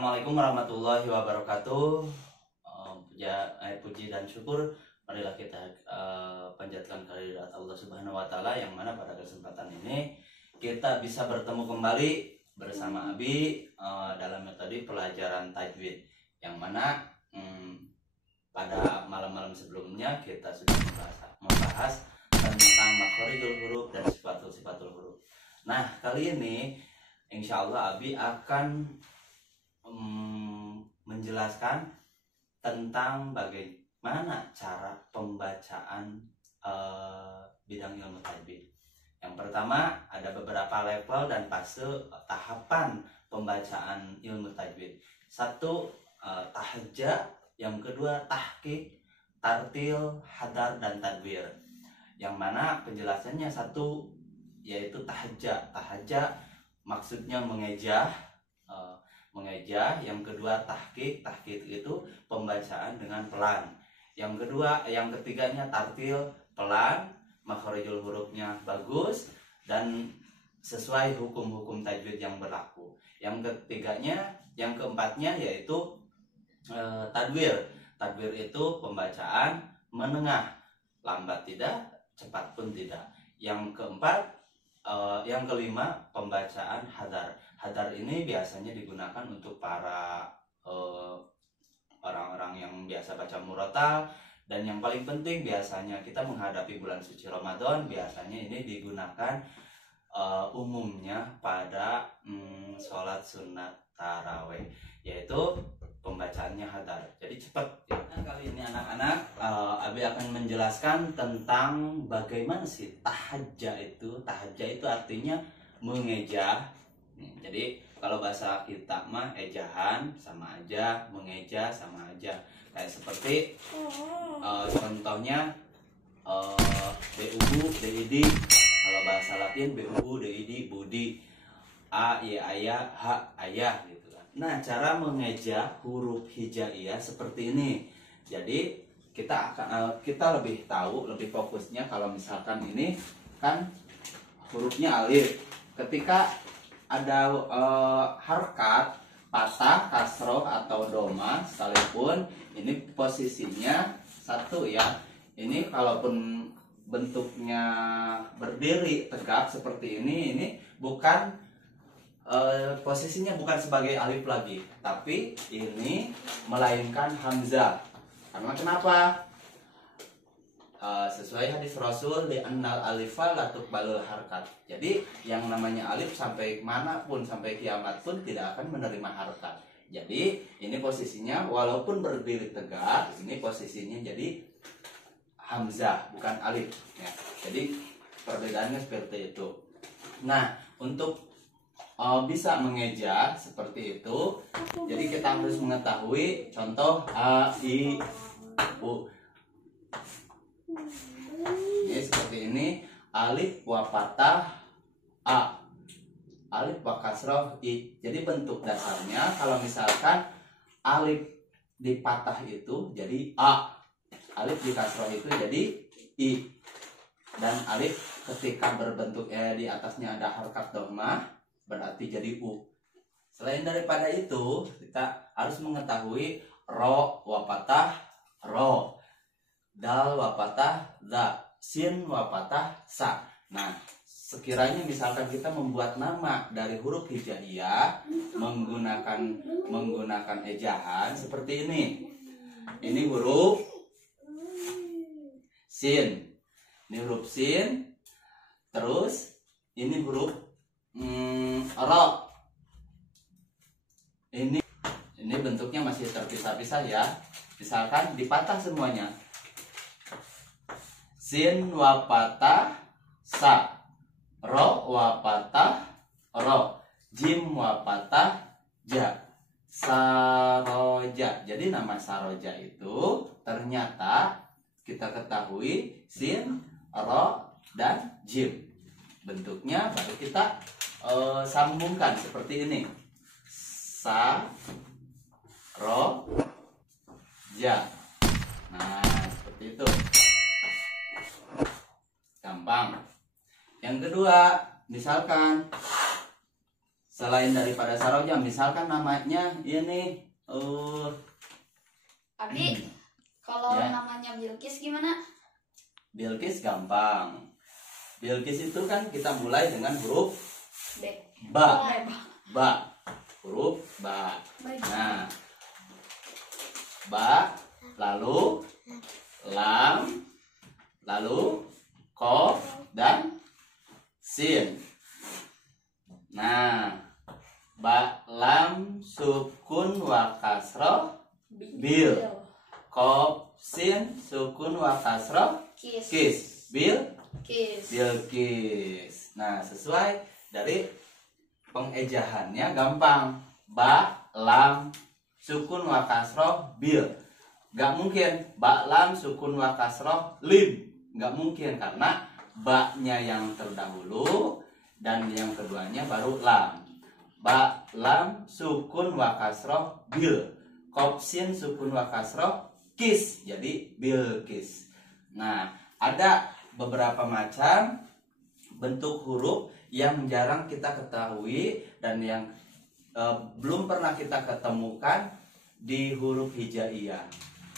Assalamualaikum warahmatullahi wabarakatuh. Puji dan syukur marilah kita panjatkan kehadirat Allah Subhanahu wa taala, yang mana pada kesempatan ini kita bisa bertemu kembali bersama Abi dalam metode pelajaran tajwid, yang mana pada malam-malam sebelumnya kita sudah membahas tentang makhorijul huruf dan sifatul huruf. Nah, kali ini insya Allah Abi akan menjelaskan tentang bagaimana cara pembacaan bidang ilmu tajwid. Yang pertama, ada beberapa level dan fase tahapan pembacaan ilmu tajwid. Satu, tahja. Yang kedua, tahqiq, tartil, hadar, dan tadwir. Yang mana penjelasannya satu, yaitu tahja. Tahja maksudnya mengejah. Yang kedua tahqiq itu pembacaan dengan pelan. Yang ketiganya tartil, pelan, makhorijul hurufnya bagus dan sesuai hukum-hukum tajwid yang berlaku. Yang keempatnya yaitu tadwir. Tadwir itu pembacaan menengah, lambat tidak, cepat pun tidak. Yang kelima pembacaan hadar. Hadar ini biasanya digunakan untuk para orang-orang yang biasa baca murotal, dan yang paling penting biasanya kita menghadapi bulan suci Ramadan, biasanya ini digunakan umumnya pada sholat sunat taraweh, yaitu pembacaannya hadar. Jadi cepat ya. Nah, kali ini anak-anak Abi akan menjelaskan tentang bagaimana sih tahajja itu. Tahajja itu artinya mengejah. Jadi kalau bahasa kita mah ejahan sama aja, mengejah sama aja. Kayak seperti contohnya BUBU, DID. Kalau bahasa Latin BUBU, DID, budi, A, Y, ayah, H, ayah gitu kan. Nah, cara mengejah huruf hijaiyah seperti ini. Jadi kita lebih tahu, lebih fokusnya kalau misalkan ini kan hurufnya alif. Ketika ada harkat patah, kasroh atau doma sekalipun, ini posisinya satu ya. Ini kalaupun bentuknya berdiri tegak seperti ini bukan posisinya bukan sebagai alif lagi, tapi ini melainkan hamzah. Karena kenapa? Sesuai hadis Rasul, li'annal alifa la tuqbalul harkat. Jadi yang namanya alif sampai manapun, sampai kiamat pun tidak akan menerima harkat. Jadi ini posisinya walaupun berdiri tegak, ini posisinya jadi hamzah bukan alif ya. Jadi perbedaannya seperti itu. Nah, untuk bisa mengejah seperti itu, jadi kita harus mengetahui contoh A, I, U. Ini seperti ini, alif wa patah A, alif wa kasroh I. Jadi bentuk dasarnya kalau misalkan alif dipatah itu jadi A, alif di kasroh itu jadi I, dan alif ketika berbentuk di atasnya ada harkat dhammah berarti jadi U. Selain daripada itu, kita harus mengetahui ro wa patah ro, dal wa patah da, sin wa patah sa. Nah, sekiranya misalkan kita membuat nama dari huruf hijaiyah menggunakan ejahan seperti ini. Ini huruf sin. Ini huruf sin. Terus ini huruf ro. Ini bentuknya masih terpisah-pisah ya. Misalkan dipatah semuanya. Sin wa patah sa, ro wa patah ro, jim wa patah ja, saroja. Jadi nama saroja itu ternyata kita ketahui sin, ro, dan jim. Bentuknya baru kita sambungkan seperti ini. Sa, ro, ja. Nah, seperti itu. Gampang. Yang kedua, misalkan Selain daripada Saroja, misalkan namanya ini Abi, kalau ya. namanya Bilqis gimana? Bilqis gampang. Bilqis itu kan kita mulai dengan huruf B. ba. Oh, Ba. Huruf ba. Baik. Nah, ba, lalu lam, lalu kof dan sin. Nah, ba lam sukun wa kasroh bil. Kof sin sukun wa kasroh Kis. kis. Bil Kis. bilqis. Nah, sesuai dari pengejaannya gampang. Ba lam sukun wa kasroh bil. Gak mungkin ba lam sukun wa kasroh lim. Gak mungkin karena ba-nya yang terdahulu dan yang keduanya baru lam. Ba lam sukun wa kasroh bil. Kof sin sukun wa kasroh kis. Jadi bilqis. Nah, ada beberapa macam bentuk huruf yang jarang kita ketahui dan yang belum pernah kita ketemukan di huruf hijaiyah.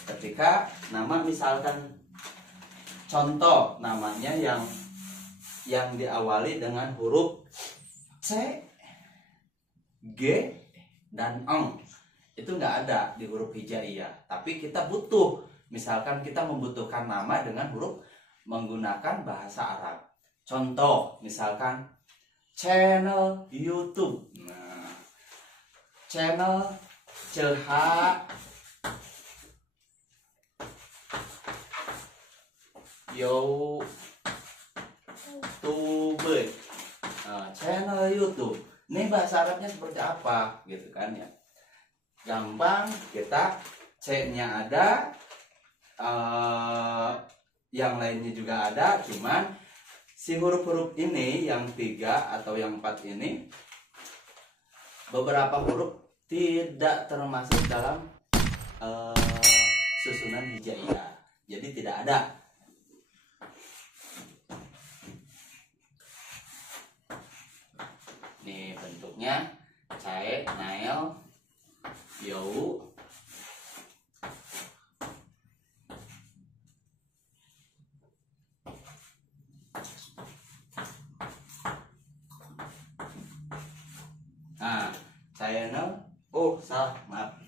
Ketika nama misalkan contoh namanya yang diawali dengan huruf C, G, dan eng, itu nggak ada di huruf hijaiyah. Tapi kita butuh, misalkan kita membutuhkan nama dengan huruf menggunakan bahasa Arab. Contoh misalkan channel YouTube. Nah, channel ceha YouTube. Nah, channel YouTube. Ini bahasa Arabnya seperti apa gitu kan ya. Gampang, kita C-nya ada, yang lainnya juga ada, cuman si huruf-huruf ini yang 3 atau yang 4 ini beberapa huruf tidak termasuk dalam susunan hijaiyah, jadi tidak ada. Nih bentuknya cae, nail, yau, nah, channel, salah, maaf,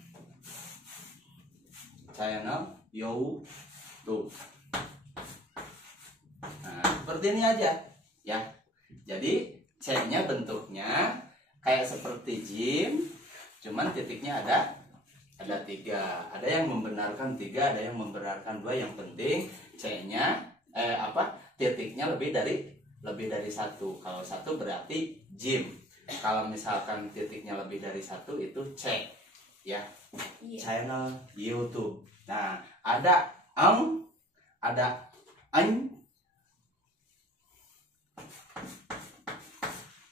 channel, yau, tuh. Nah, seperti ini aja, ya. Jadi C-nya bentuknya kayak seperti jim, cuman titiknya ada 3. Ada yang membenarkan 3, ada yang membenarkan 2. Yang penting C-nya titiknya lebih dari 1. Kalau 1 berarti jim. Kalau misalkan titiknya lebih dari 1 itu C, ya. Channel YouTube. Nah, ada ada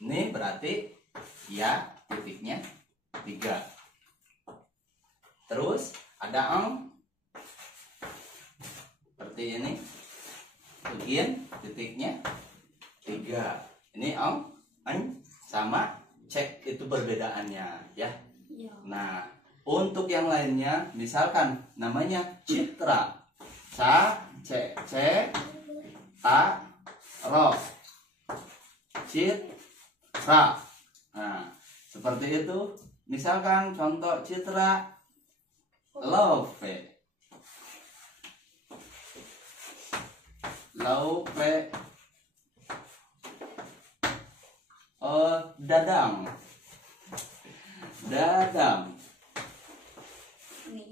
ini berarti ya titiknya 3. Terus ada seperti ini, begin titiknya 3. Ini sama cek itu perbedaannya, ya. Nah, untuk yang lainnya misalkan namanya Citra, C ta ro, Citra. Nah, seperti itu. Misalkan contoh Citra Love, Dadang.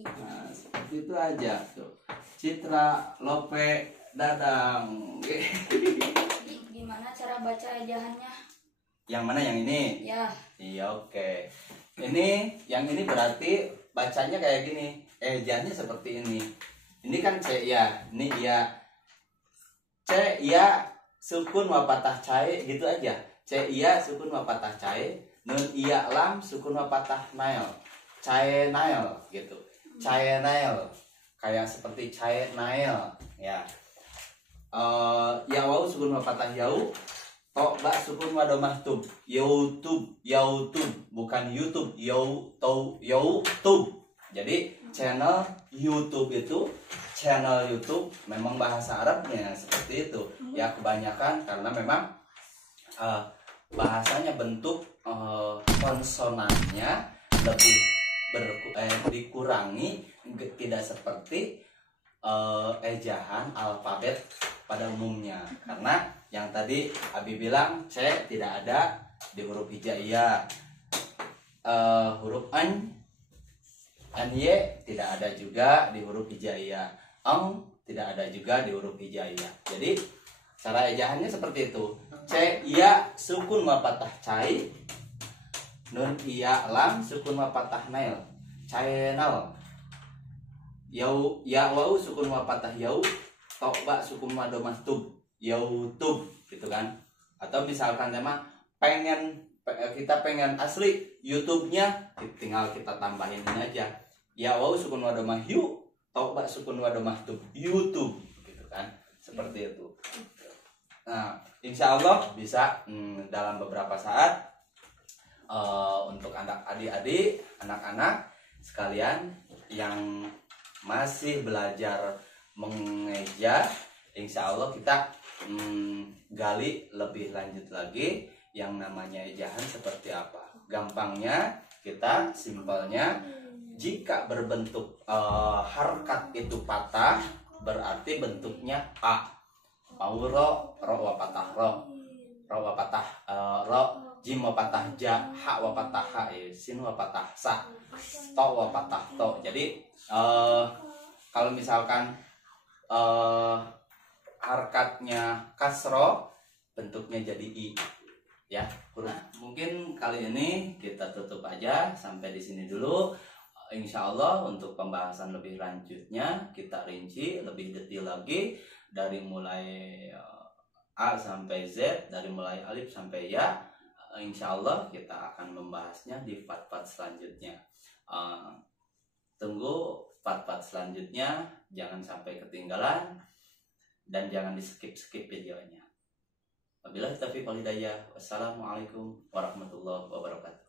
Nah, seperti itu aja tuh. Citra, Lope, Dadang. Gimana cara baca ejaannya? Yang mana yang ini? Ya. Iya, oke. Yang ini berarti bacanya kayak gini. Ejaannya seperti ini. Ini kan C ya, ini ya. C ya sukun wa patah cae gitu aja. C iya sukun wa patah cae, nun iya lam sukun wa patah nail. Cae nail gitu. Cae nail. Kayak seperti cae nail ya. Ya wau sukun wa patah yau, To ba sukun wa domah tub. YouTube, YouTube, bukan YouTube, YouTube. Jadi channel YouTube itu channel YouTube memang bahasa Arabnya seperti itu. Ya kebanyakan karena memang bahasanya bentuk konsonannya lebih dikurangi, tidak seperti ejahan alfabet pada umumnya. Karena yang tadi Abi bilang C tidak ada di huruf hijaiyah, huruf an y tidak ada juga di huruf hijaiyah, tidak ada juga di huruf hijaiyah. Jadi cara ejahannya seperti itu. C ya sukun wa patah cai, nun iya lam sukun wa patah nail, channel. Yau ya wau sukun wa patah yau, to ba sukun wa domah tub, YouTube gitu kan. Atau misalkan tema kita pengen asli YouTube-nya, tinggal kita tambahin aja. Ya wau sukun wa domah yu, to ba sukun wa domah tub, YouTube gitu kan. Seperti itu. Nah, insya Allah bisa dalam beberapa saat untuk adik-adik, anak-anak sekalian yang masih belajar mengeja, insya Allah kita gali lebih lanjut lagi yang namanya ejahan seperti apa. Gampangnya kita simpelnya, jika berbentuk harkat itu patah berarti bentuknya A. Mau ro wa patah ro wa patah ro, jim wa patah ja, ha wa patah ha, sin wa patah sa, to wa patah to. Jadi kalau misalkan harkatnya kasro, bentuknya jadi i ya. Mungkin kali ini kita tutup aja sampai di sini dulu. Insya Allah untuk pembahasan lebih lanjutnya kita rinci lebih detail lagi, dari mulai A sampai Z, dari mulai alif sampai ya. Insya Allah kita akan membahasnya di part-part selanjutnya. Tunggu part-part selanjutnya, jangan sampai ketinggalan dan jangan di skip videonya. Wabillahi taufiq wal hidayah. Wassalamualaikum warahmatullahi wabarakatuh.